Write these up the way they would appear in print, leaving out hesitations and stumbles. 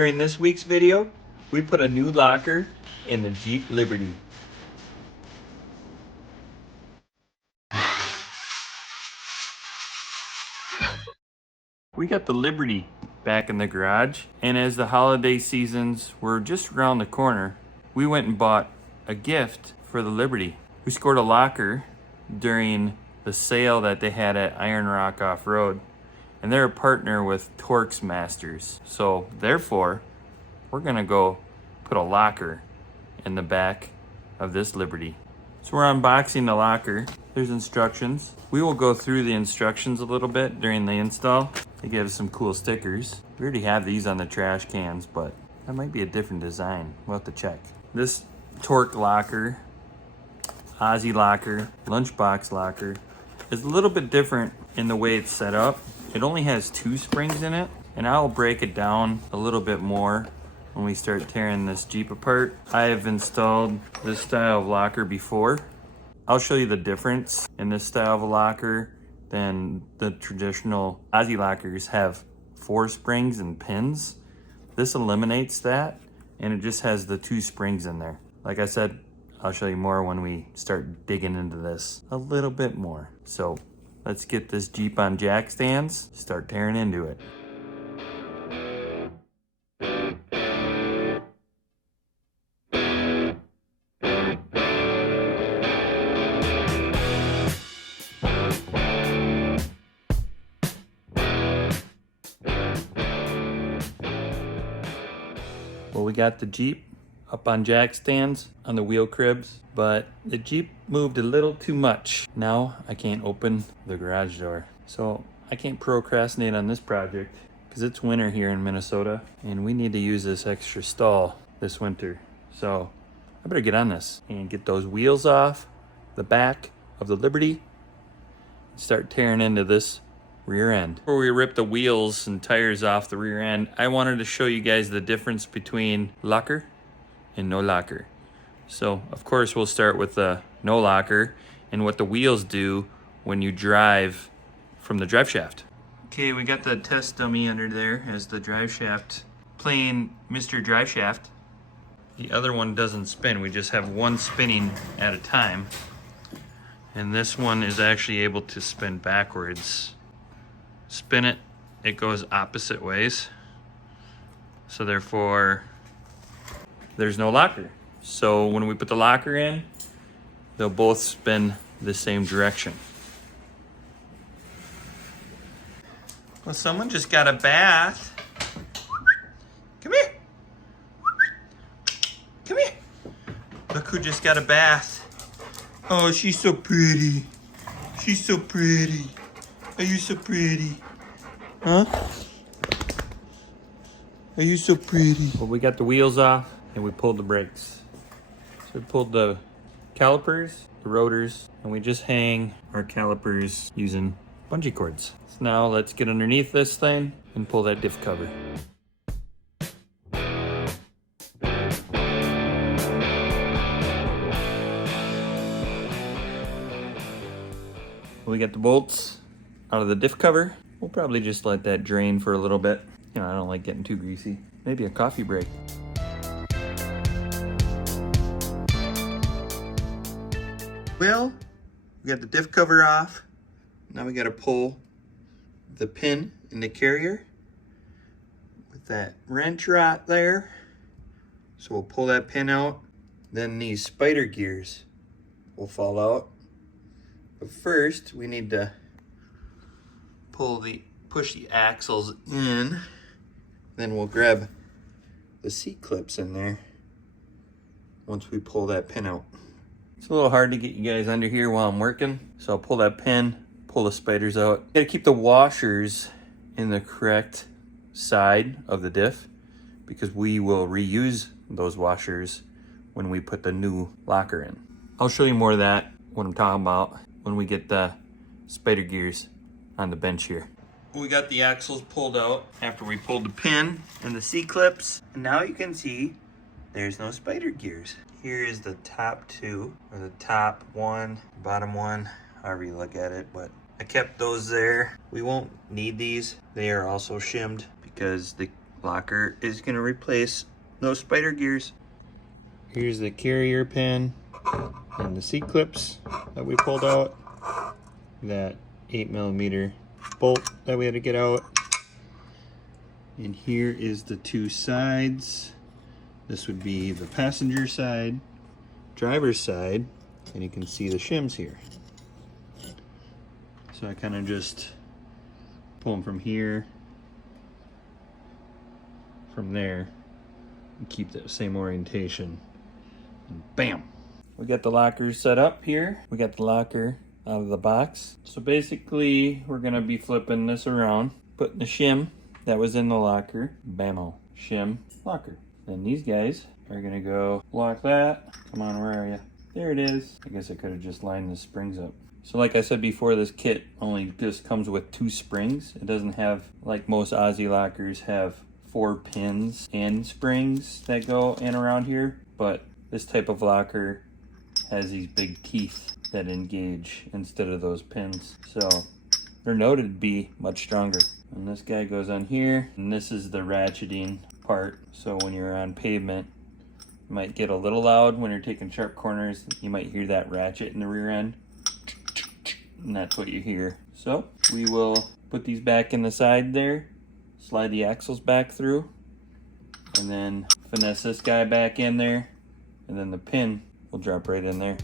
During this week's video, we put a new locker in the Jeep Liberty. We got the Liberty back in the garage, and as the holiday seasons were just around the corner, we went and bought a gift for the Liberty. We scored a locker during the sale that they had at Iron Rock Off-Road, and they're a partner with TORQ Masters. So therefore, we're gonna go put a locker in the back of this Liberty. So we're unboxing the locker. There's instructions. We will go through the instructions a little bit during the install. They gave us some cool stickers. We already have these on the trash cans, but that might be a different design. We'll have to check. This TORQ locker, Aussie Locker, lunchbox locker, is a little bit different in the way it's set up. It only has 2 springs in it, and I'll break it down a little bit more when we start tearing this Jeep apart. I have installed this style of locker before. I'll show you the difference in this style of a locker than the traditional Aussie lockers have 4 springs and pins. This eliminates that, and it just has the 2 springs in there. Like I said, I'll show you more when we start digging into this a little bit more. So let's get this Jeep on jack stands, start tearing into it. Well, we got the Jeep up on jack stands on the wheel cribs, but the Jeep moved a little too much. Now I can't open the garage door. So I can't procrastinate on this project because it's winter here in Minnesota and we need to use this extra stall this winter. So I better get on this and get those wheels off the back of the Liberty and start tearing into this rear end. Before we rip the wheels and tires off the rear end, I wanted to show you guys the difference between locker and no locker. So of course we'll start with the no locker and what the wheels do when you drive from the drive shaft. Okay, we got the test dummy under there as the drive shaft playing Mr. Drive Shaft. The other one doesn't spin, we just have one spinning at a time. And this one is actually able to spin backwards. Spin it, it goes opposite ways. So therefore, there's no locker. So when we put the locker in, they'll both spin the same direction. Well, someone just got a bath. Come here. Come here. Look who just got a bath. Oh, she's so pretty. She's so pretty. Are you so pretty? Huh? Are you so pretty? Well, we got the wheels off and we pulled the brakes. So we pulled the calipers, the rotors, and we just hang our calipers using bungee cords. So now let's get underneath this thing and pull that diff cover. We got the bolts out of the diff cover. We'll probably just let that drain for a little bit. You know, I don't like getting too greasy. Maybe a coffee break. Well, we got the diff cover off. Now we gotta pull the pin in the carrier with that wrench right there. So we'll pull that pin out. Then these spider gears will fall out. But first, we need to push the axles in. Then we'll grab the seat clips in there once we pull that pin out. It's a little hard to get you guys under here while I'm working, so I'll pull that pin, pull the spiders out. You gotta keep the washers in the correct side of the diff because we will reuse those washers when we put the new locker in. I'll show you more of that, what I'm talking about, when we get the spider gears on the bench here. We got the axles pulled out after we pulled the pin and the C-clips. And now you can see there's no spider gears. Here is the top 2, or the top 1, bottom 1, however you look at it, but I kept those there. We won't need these. They are also shimmed because the locker is gonna replace those spider gears. Here's the carrier pin and the seat clips that we pulled out. That 8mm bolt that we had to get out. And here is the two sides. This would be the passenger side, driver's side, and you can see the shims here. So I kind of just pull them from here, from there, and keep the same orientation. And bam! We got the lockers set up here. We got the locker out of the box. So basically, we're gonna be flipping this around, putting the shim that was in the locker, bammo, shim, locker. Then these guys are gonna go lock that. Come on, where are you? There it is. I guess I could have just lined the springs up. So like I said before, this kit only just comes with 2 springs. It doesn't have, like most Aussie lockers, have 4 pins and springs that go in around here. But this type of locker has these big teeth that engage instead of those pins. So they're noted to be much stronger. And this guy goes on here, and this is the ratcheting part. So when you're on pavement, it might get a little loud when you're taking sharp corners. You might hear that ratchet in the rear end, and that's what you hear. So we will put these back in the side there, slide the axles back through, and then finesse this guy back in there, and then the pin will drop right in there.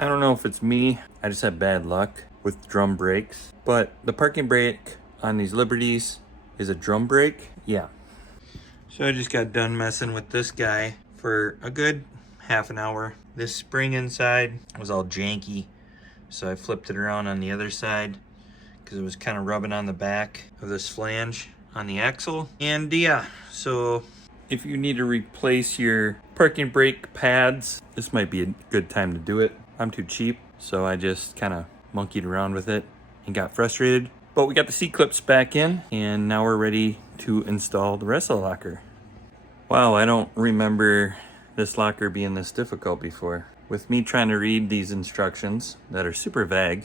I don't know if it's me, I just have bad luck with drum brakes, but the parking brake on these Liberties is a drum brake. Yeah. So I just got done messing with this guy for a good half an hour. This spring inside was all janky, so I flipped it around on the other side because it was kind of rubbing on the back of this flange on the axle. And yeah, so if you need to replace your parking brake pads, this might be a good time to do it. I'm too cheap, so I just kind of monkeyed around with it and got frustrated. But we got the seat clips back in, and now we're ready to install the rest of the locker. Wow, I don't remember this locker being this difficult before. With me trying to read these instructions that are super vague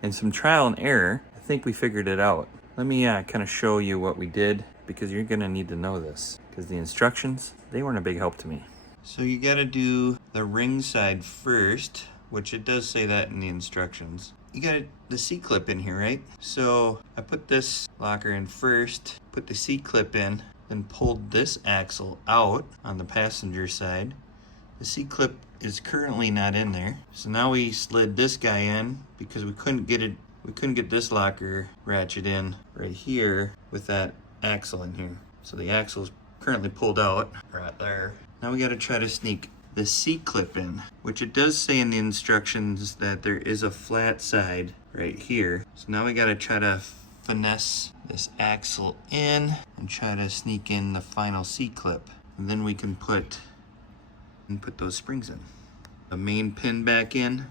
and some trial and error, I think we figured it out. Let me kind of show you what we did, because you're gonna need to know this, because the instructions, they weren't a big help to me. So you gotta do the ring side first, which it does say that in the instructions. You got the C-clip in here, right? So I put this locker in first, put the C-clip in, then pulled this axle out on the passenger side. The C-clip is currently not in there. So now we slid this guy in because we couldn't get this locker ratchet in right here with that axle in here. So the axle is currently pulled out right there. Now we gotta try to sneak the C-clip in, which it does say in the instructions that there is a flat side right here. So now we gotta try to finesse this axle in and try to sneak in the final C-clip. And then we can put those springs in. The main pin back in.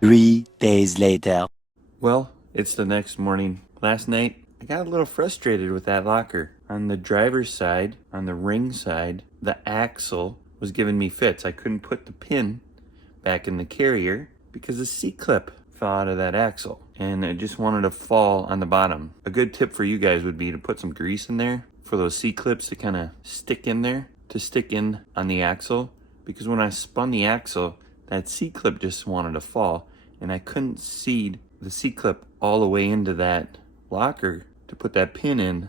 3 days later. Well, it's the next morning. Last night, I got a little frustrated with that locker. On the driver's side, on the ring side, the axle was giving me fits. I couldn't put the pin back in the carrier because the C-clip fell out of that axle and it just wanted to fall on the bottom. A good tip for you guys would be to put some grease in there for those C-clips to kind of stick in there, to stick in on the axle, because when I spun the axle, that C-clip just wanted to fall and I couldn't seed the C-clip all the way into that locker to put that pin in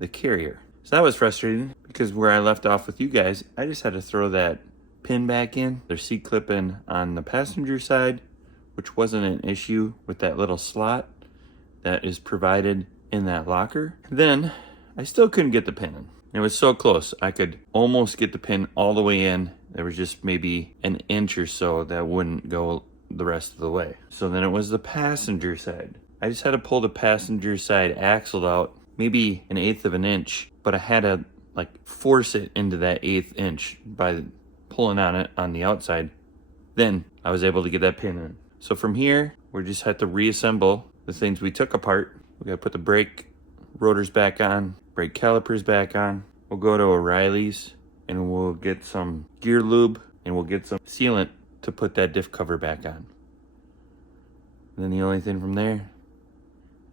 the carrier. So that was frustrating because where I left off with you guys, I just had to throw that pin back in. There's C-clip in on the passenger side, which wasn't an issue with that little slot that is provided in that locker. Then I still couldn't get the pin in. It was so close. I could almost get the pin all the way in. There was just maybe an inch or so that wouldn't go the rest of the way. So then it was the passenger side. I just had to pull the passenger side axle out, maybe 1/8 of an inch, but I had to force it into that 1/8 inch by pulling on it on the outside. Then I was able to get that pin in. So from here, we just had to reassemble the things we took apart. We gotta put the brake rotors back on, brake calipers back on. We'll go to O'Reilly's and we'll get some gear lube and we'll get some sealant to put that diff cover back on. And then the only thing from there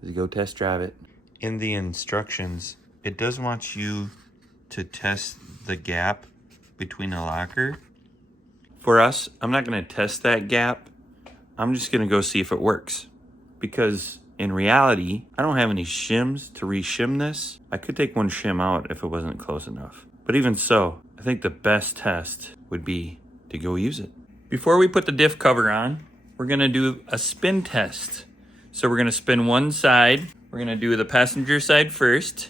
is go test drive it. In the instructions, it does want you to test the gap between the locker. For us, I'm not gonna test that gap. I'm just gonna go see if it works. Because in reality, I don't have any shims to re-shim this. I could take one shim out if it wasn't close enough. But even so, I think the best test would be to go use it. Before we put the diff cover on, we're gonna do a spin test. So we're gonna spin one side. We're gonna do the passenger side first,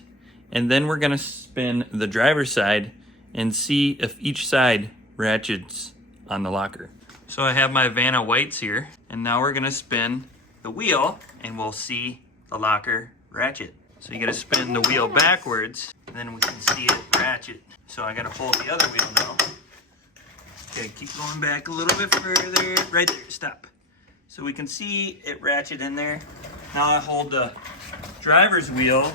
and then we're gonna spin the driver's side and see if each side ratchets on the locker. So I have my Vanna whites here, and now we're gonna spin the wheel and we'll see the locker ratchet. So you gotta spin the wheel backwards, and then we can see it ratchet. So I gotta hold the other wheel now. Okay, keep going back a little bit further. Right there, stop. So we can see it ratchet in there. Now I hold the driver's wheel,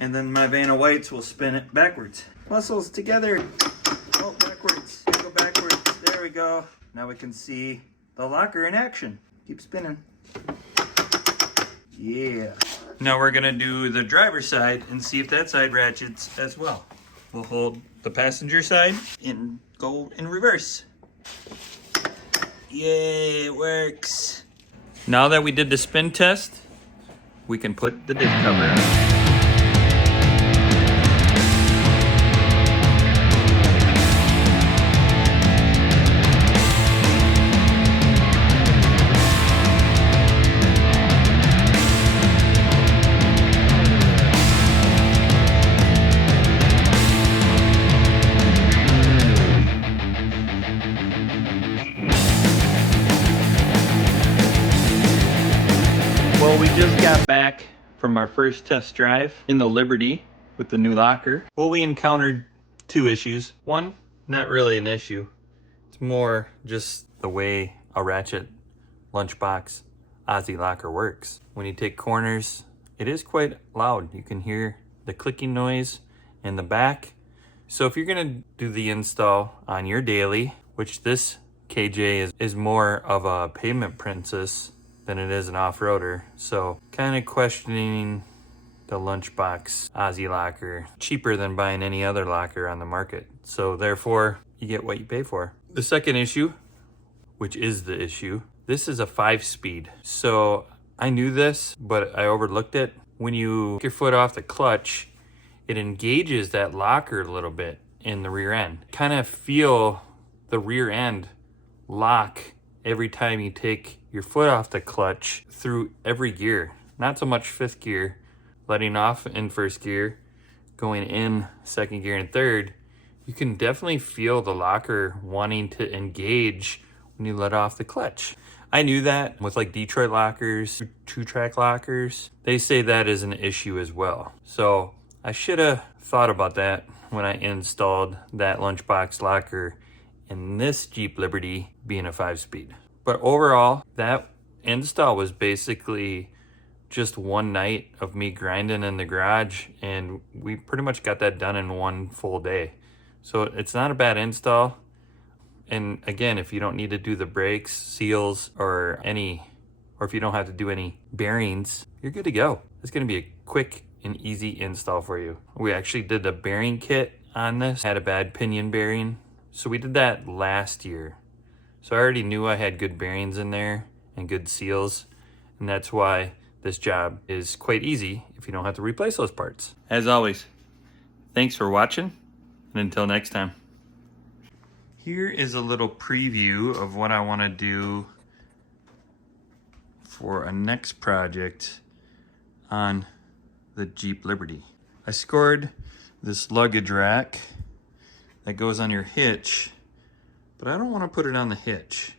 and then my Vanna whites will spin it backwards. Muscles together. Oh, backwards. Go backwards. There we go. Now we can see the locker in action. Keep spinning. Yeah. Now we're gonna do the driver's side and see if that side ratchets as well. We'll hold the passenger side and go in reverse. Yay, it works. Now that we did the spin test, we can put the diff cover on. Well, we just got back from our first test drive in the Liberty with the new locker. Well, we encountered two issues. One, not really an issue. It's more just the way a ratchet lunchbox Aussie Locker works. When you take corners, it is quite loud. You can hear the clicking noise in the back. So if you're gonna do the install on your daily, which this KJ is more of a pavement princess than it is an off-roader. So kind of questioning the lunchbox Aussie Locker, cheaper than buying any other locker on the market. So therefore, you get what you pay for. The second issue, which is the issue, this is a 5-speed. So I knew this, but I overlooked it. When you take your foot off the clutch, it engages that locker a little bit in the rear end. Kind of feel the rear end lock every time you take your foot off the clutch through every gear. Not so much fifth gear, letting off in first gear, going in second gear and third. You can definitely feel the locker wanting to engage when you let off the clutch. I knew that with like Detroit lockers, 2-track lockers, they say that is an issue as well. So I should have thought about that when I installed that lunchbox locker in this Jeep Liberty being a 5-speed. But overall, that install was basically just one night of me grinding in the garage, and we pretty much got that done in one full day. So it's not a bad install. And again, if you don't need to do the brakes, seals, or if you don't have to do any bearings, you're good to go. It's gonna be a quick and easy install for you. We actually did the bearing kit on this, had a bad pinion bearing. So we did that last year. So I already knew I had good bearings in there and good seals, and that's why this job is quite easy if you don't have to replace those parts. As always, thanks for watching, and until next time. Here is a little preview of what I want to do for a next project on the Jeep Liberty. I scored this luggage rack that goes on your hitch, but I don't want to put it on the hitch.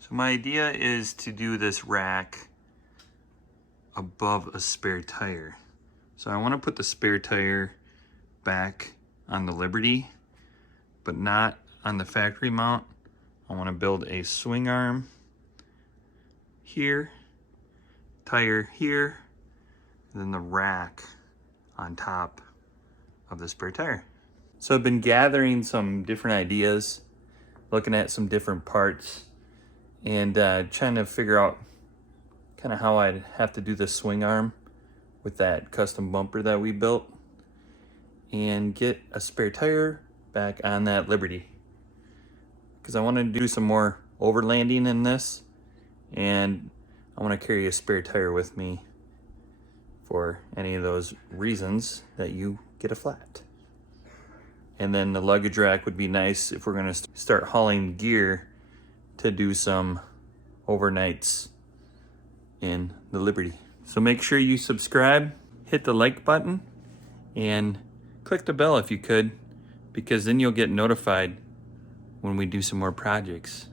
So my idea is to do this rack above a spare tire. So I want to put the spare tire back on the Liberty, but not on the factory mount. I want to build a swing arm here, tire here, and then the rack on top of the spare tire. So I've been gathering some different ideas looking at some different parts and trying to figure out kind of how I'd have to do the swing arm with that custom bumper that we built, and get a spare tire back on that Liberty, because I want to do some more overlanding in this, and I want to carry a spare tire with me for any of those reasons that you get a flat. And then the luggage rack would be nice if we're going to start hauling gear to do some overnights in the Liberty. So make sure you subscribe, hit the like button, and click the bell if you could, because then you'll get notified when we do some more projects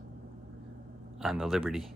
on the Liberty.